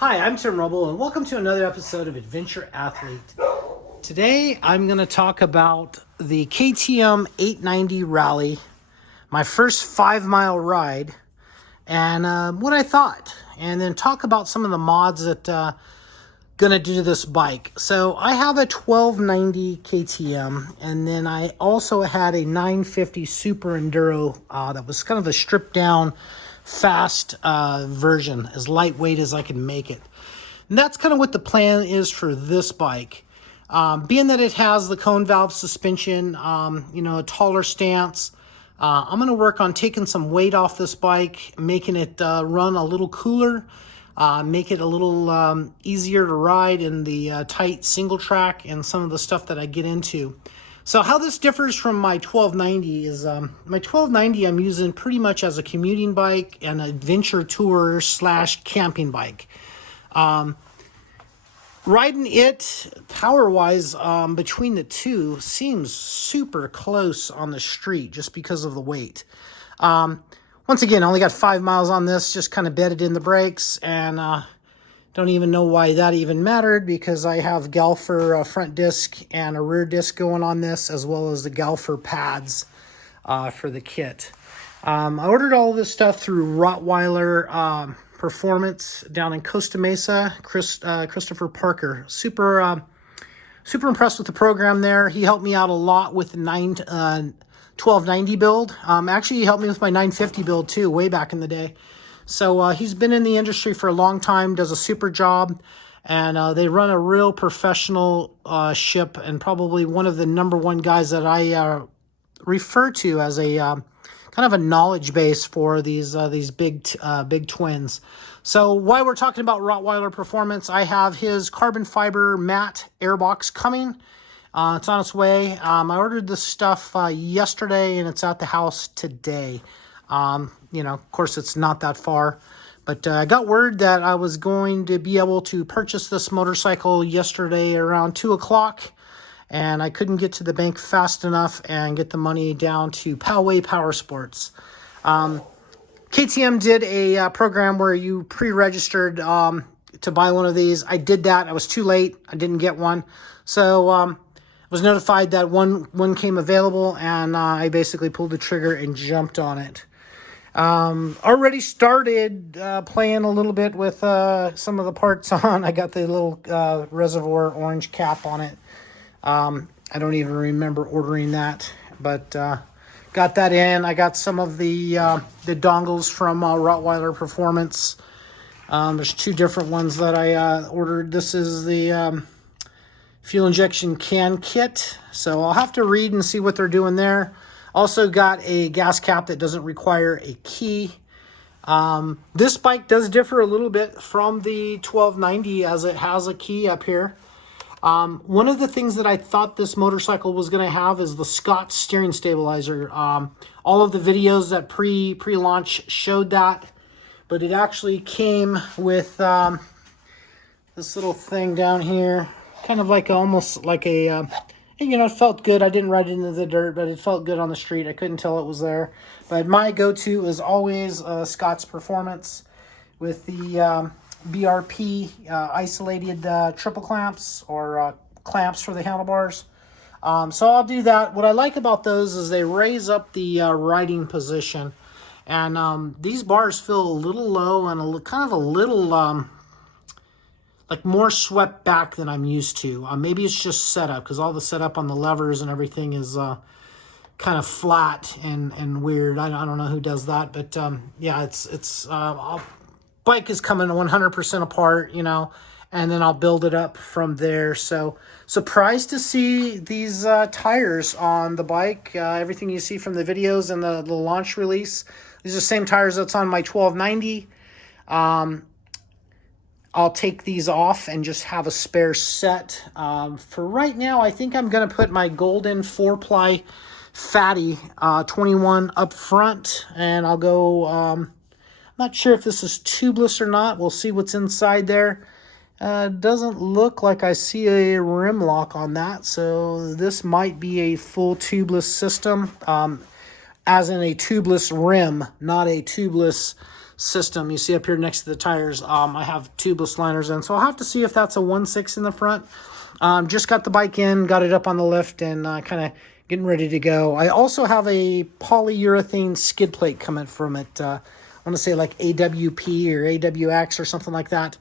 Hi, I'm Tim Rubble, and welcome to another episode of Adventure Athlete. Today, I'm going to talk about the KTM 890 Rally, my first 5-mile ride, and what I thought, and then talk about some of the mods that going to do to this bike. So I have a 1290 KTM, and then I also had a 950 Super Enduro that was kind of a stripped down fast version, as lightweight as I can make it. And that's kind of what the plan is for this bike. Being that it has the cone valve suspension, a taller stance, I'm going to work on taking some weight off this bike, making it run a little cooler, make it a little easier to ride in the tight single track and some of the stuff that I get into. So how this differs from my 1290 is my 1290 I'm using pretty much as a commuting bike and adventure tour / camping bike. Riding it power-wise between the two seems super close on the street just because of the weight. Once again, I only got 5 miles on this, just kind of bedded in the brakes, and don't even know why that even mattered because I have Galfer front disc and a rear disc going on this, as well as the Galfer pads for the kit. I ordered all of this stuff through Rottweiler Performance down in Costa Mesa. Christopher Parker, super impressed with the program there. He helped me out a lot with the 1290 build. Actually, he helped me with my 950 build too, way back in the day. So he's been in the industry for a long time, does a super job, and they run a real professional ship, and probably one of the #1 guys that I refer to as a kind of a knowledge base for these big twins. So while we're talking about Rottweiler Performance, I have his carbon fiber matte airbox coming. It's on its way. I ordered this stuff yesterday, and it's at the house today. Of course, it's not that far, but I got word that I was going to be able to purchase this motorcycle yesterday around 2 o'clock, and I couldn't get to the bank fast enough and get the money down to Poway Power Sports. KTM did a program where you pre-registered to buy one of these. I did that. I was too late. I didn't get one. So I was notified that one came available, and I basically pulled the trigger and jumped on it. Already started playing a little bit with some of the parts on. I got the little reservoir orange cap on it. I don't even remember ordering that, but got that in. I got some of the dongles from Rottweiler Performance. There's 2 different ones that I ordered. This is the fuel injection can kit, so I'll have to read and see what they're doing there. Also got a gas cap that doesn't require a key. This bike does differ a little bit from the 1290 as it has a key up here. One of the things that I thought this motorcycle was going to have is the Scott steering stabilizer. All of the videos that pre-launch showed that, but it actually came with this little thing down here, kind of like almost like a it felt good. I didn't ride it into the dirt, but it felt good on the street. I couldn't tell it was there. But my go-to is always Scott's Performance with the BRP isolated triple clamps or clamps for the handlebars. So I'll do that. What I like about those is they raise up the riding position. And these bars feel a little low and kind of a little like more swept back than I'm used to. Maybe it's just setup, because all the setup on the levers and everything is kind of flat and weird. I don't know who does that, but yeah, it's bike is coming 100% apart, and then I'll build it up from there. So surprised to see these tires on the bike. Everything you see from the videos and the launch release, these are the same tires that's on my 1290. I'll take these off and just have a spare set. For right now, I think I'm going to put my golden 4-ply Fatty 21 up front, and I'll go, I'm not sure if this is tubeless or not. We'll see what's inside there. Doesn't look like I see a rim lock on that, so this might be a full tubeless system, as in a tubeless rim, not a tubeless system. You see up here next to the tires, I have tubeless liners in. So I'll have to see if that's a 1/6 in the front. Just got the bike in, got it up on the lift, and kind of getting ready to go. I also have a polyurethane skid plate coming from it. I want to say like AWP or AWX or something like that.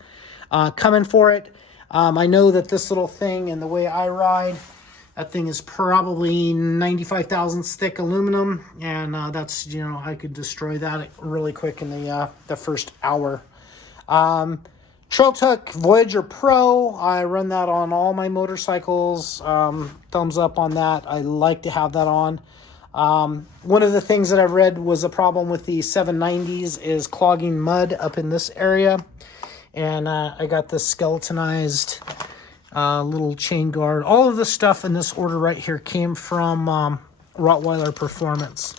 Coming for it. I know that this little thing and the way I ride, that thing is probably 95 thousandths thick aluminum, and that's, you know, I could destroy that really quick in the first hour. Trail Tuck Voyager Pro, I run that on all my motorcycles. Thumbs up on that. I like to have that on. One of the things that I've read was a problem with the 790s is clogging mud up in this area. And I got this skeletonized little chain guard. All of the stuff in this order right here came from Rottweiler Performance.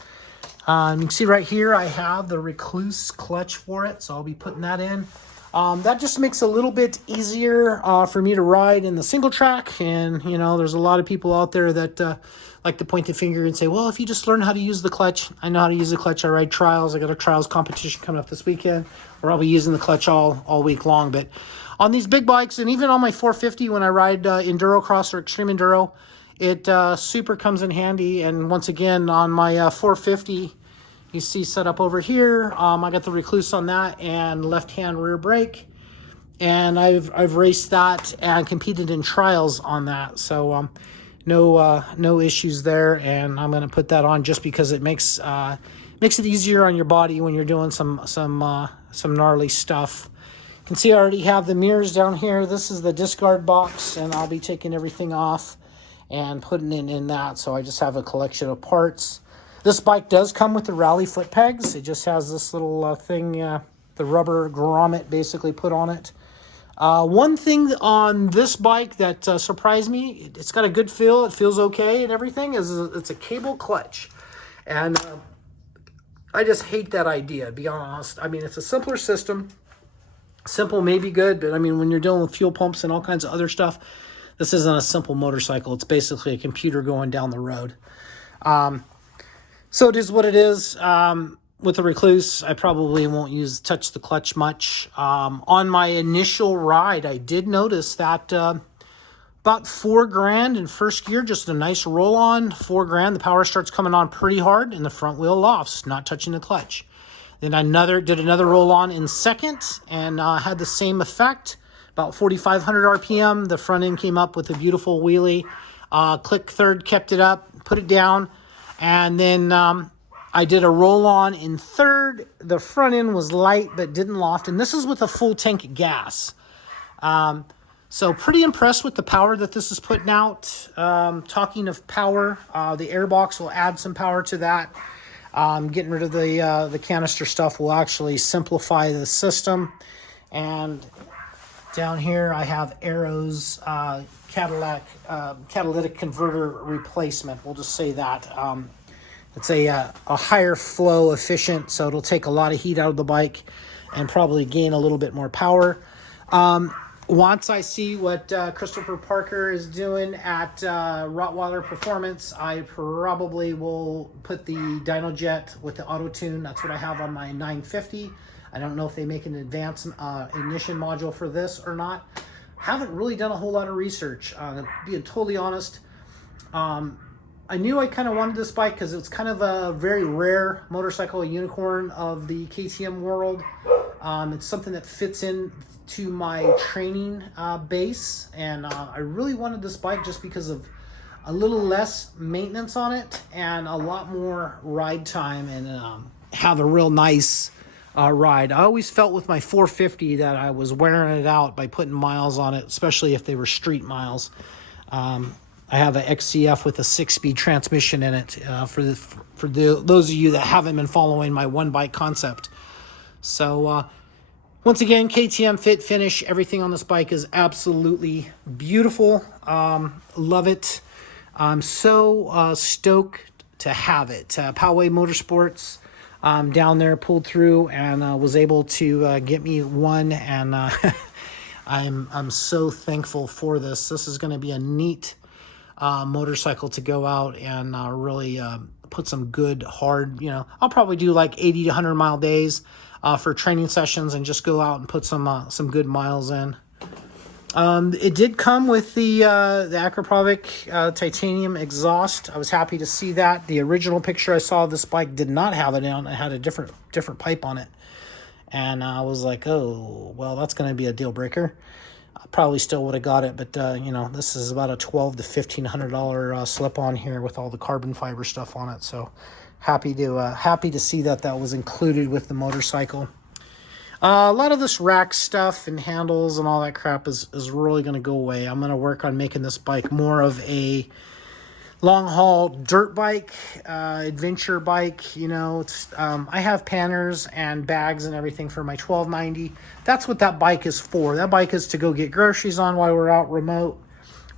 You can see right here I have the Recluse clutch for it, so I'll be putting that in. That just makes it a little bit easier for me to ride in the single track. And, you know, there's a lot of people out there that like to point the finger and say, well, if you just learn how to use the clutch. I know how to use the clutch. I ride trials. I got a trials competition coming up this weekend, where I'll be using the clutch all week long. But on these big bikes, and even on my 450 when I ride Enduro Cross or Extreme Enduro, it super comes in handy. And once again, on my 450, you see set up over here, I got the Recluse on that and left-hand rear brake. And I've raced that and competed in trials on that. So no issues there. And I'm going to put that on just because it makes it easier on your body when you're doing some gnarly stuff. You can see I already have the mirrors down here. This is the discard box, and I'll be taking everything off and putting it in that. So I just have a collection of parts. This bike does come with the Rally foot pegs. It just has this little thing, the rubber grommet basically put on it. One thing on this bike that surprised me, it's got a good feel, it feels okay and everything, is it's a cable clutch. And I just hate that idea, to be honest. I mean, it's a simpler system. Simple may be good, but I mean, when you're dealing with fuel pumps and all kinds of other stuff, this isn't a simple motorcycle. It's basically a computer going down the road. So it is what it is. With the Recluse, I probably won't touch the clutch much. On my initial ride, I did notice that about $4,000 in first gear, just a nice roll on, $4,000. The power starts coming on pretty hard, and the front wheel lofts, not touching the clutch. Then did another roll on in second, and had the same effect. About 4,500 RPM. The front end came up with a beautiful wheelie. Click third, kept it up, put it down, and then I did a roll-on in third. The front end was light but didn't loft, and this is with a full tank gas. So pretty impressed with the power that this is putting out. Talking of power, the airbox will add some power to that. Getting rid of the canister stuff will actually simplify the system. And down here I have Arrow's catalytic converter replacement. We'll just say that. It's a higher flow efficient, so it'll take a lot of heat out of the bike and probably gain a little bit more power. Once I see what Christopher Parker is doing at Rottweiler Performance, I probably will put the DynoJet with the auto tune. That's what I have on my 950. I don't know if they make an advanced ignition module for this or not. Haven't really done a whole lot of research, being totally honest. I knew I kind of wanted this bike because it's kind of a very rare motorcycle, a unicorn of the KTM world. It's something that fits in to my training base, and I really wanted this bike just because of a little less maintenance on it and a lot more ride time, and have a real nice ride. I always felt with my 450 that I was wearing it out by putting miles on it, especially if they were street miles. I have an XCF with a 6-speed transmission in it for those of you that haven't been following my one bike concept. So once again, KTM fit finish, everything on this bike is absolutely beautiful. Love it. I'm so stoked to have it. Poway Motorsports down there pulled through and was able to get me one, and I'm so thankful for this. This is going to be a neat motorcycle to go out and really put some good hard, I'll probably do like 80 to 100 mile days. for training sessions and just go out and put some good miles in. It did come with the Akrapovic titanium exhaust. I was happy to see that. The original picture I saw of this bike did not have it on. It had a different pipe on it. And I was like, oh, well, that's going to be a deal breaker. I probably still would have got it, but, you know, this is about a $1,200 to $1,500 slip-on here with all the carbon fiber stuff on it. So happy to see that was included with the motorcycle. A lot of this rack stuff and handles and all that crap is really going to go away. I'm going to work on making this bike more of a long-haul dirt bike, adventure bike. You know, it's I have panners and bags and everything for my 1290. That's what that bike is for. That bike is to go get groceries on while we're out remote,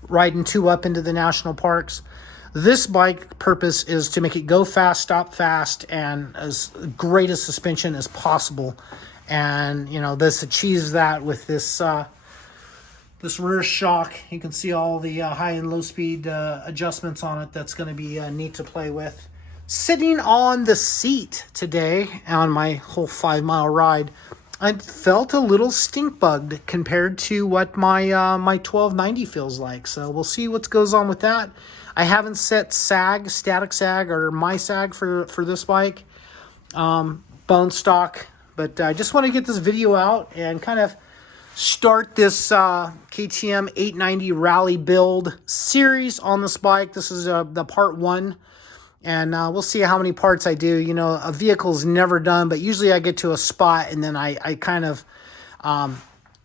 riding 2 up into the national parks. This bike purpose is to make it go fast, stop fast, and as great a suspension as possible. And, you know, this achieves that with this this rear shock. You can see all the high and low speed adjustments on it. That's going to be neat to play with. Sitting on the seat today on my whole 5-mile ride, I felt a little stink bugged compared to what my my 1290 feels like. So we'll see what goes on with that. I haven't set static sag or my sag for this bike, bone stock. But I just want to get this video out and kind of start this KTM 890 rally build series on this bike. This is the part 1, and we'll see how many parts I do. You know, a vehicle's never done, but usually I get to a spot and then I kind of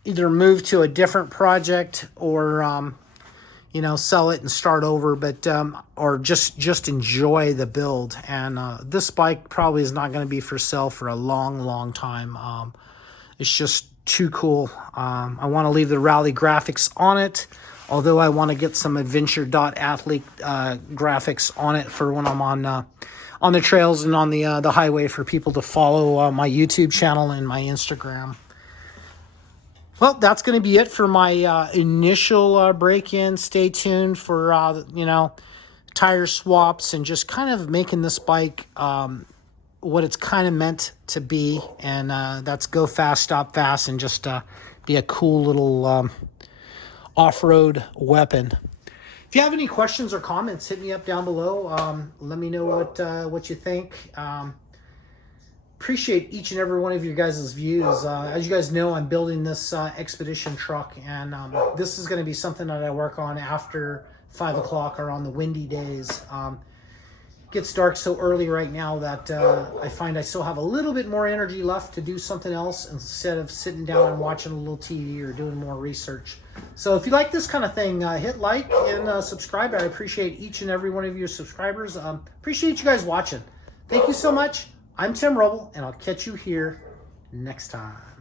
either move to a different project or you know, sell it and start over, but or just enjoy the build. And this bike probably is not going to be for sale for a long time. It's just too cool. I want to leave the rally graphics on it, although I want to get some adventure.athlete graphics on it for when I'm on the trails and on the highway for people to follow my YouTube channel and my Instagram. Well, that's going to be it for my initial break-in. Stay tuned for, you know, tire swaps and just kind of making this bike what it's kind of meant to be. And that's go fast, stop fast, and just be a cool little off-road weapon. If you have any questions or comments, hit me up down below. Let me know what you think. Appreciate each and every one of you guys' views. As you guys know, I'm building this expedition truck, and this is going to be something that I work on after 5 o'clock or on the windy days. It gets dark so early right now that I find I still have a little bit more energy left to do something else instead of sitting down and watching a little TV or doing more research. So if you like this kind of thing, hit like and subscribe. I appreciate each and every one of your subscribers. Appreciate you guys watching. Thank you so much. I'm Tim Rubble, and I'll catch you here next time.